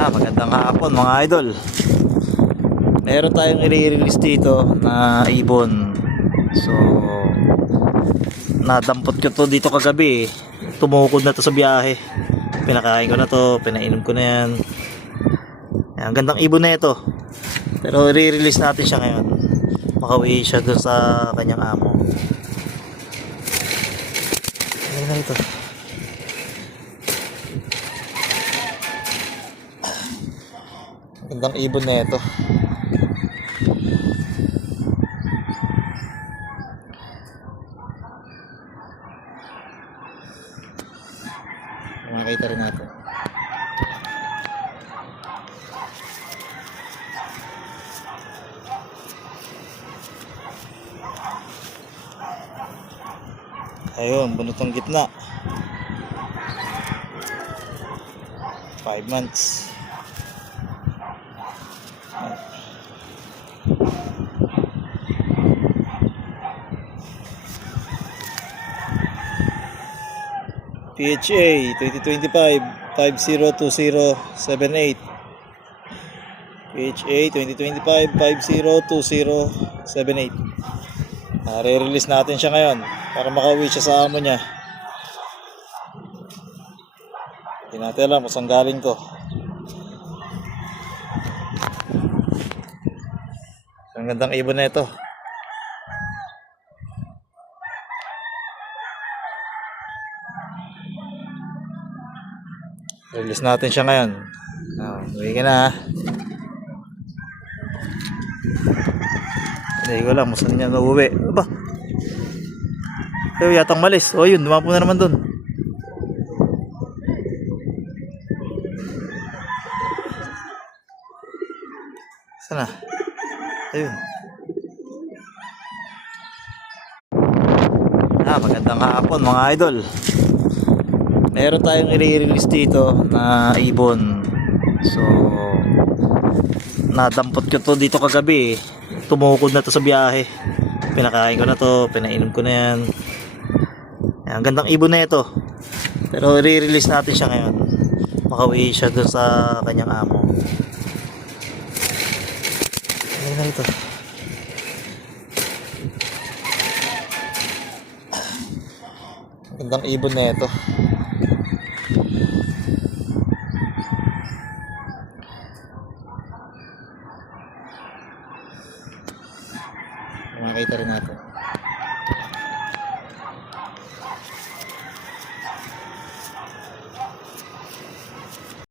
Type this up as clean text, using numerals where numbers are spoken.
Magandang hapon mga idol. Meron tayong i-release dito na ibon. So nadampot ko to dito kagabi. Tumukod na to sa biyahe. Pinakain ko na to, pinainom ko na yan. Ang gandang ibon na ito. Pero i-release natin siya ngayon. Makauwi siya doon sa kanyang amo. Ano na ito? Gandang ibon na ito. Makikita rin natin. Ayun, bunotong gitna. 5 months. PHA 2025 502078. PHA 2025 502078. Re-release natin siya ngayon para makauwi siya sa amo niya. Hindi natin alam kung saan galing to. Ang gandang ibon na ito. Release natin siya ngayon. Uwi ka na ha. Hindi ko alam kung saan niya nauwi. Aba, ayaw yatang malis. O yun, dumapo na naman dun. Sana. Ayun. Magandang hapon mga idol. Meron tayong i-release dito na ibon. So nadampot ko to dito kagabi. Tumukod na to sa biyahe. Pinakain ko na to, pinainom ko na yan. Ang gandang ibon na ito. Pero i-release natin siya ngayon. Makauwi siya doon sa kanyang amo. Ano na ito? Gandang ibon na ito. Makikita rin natin.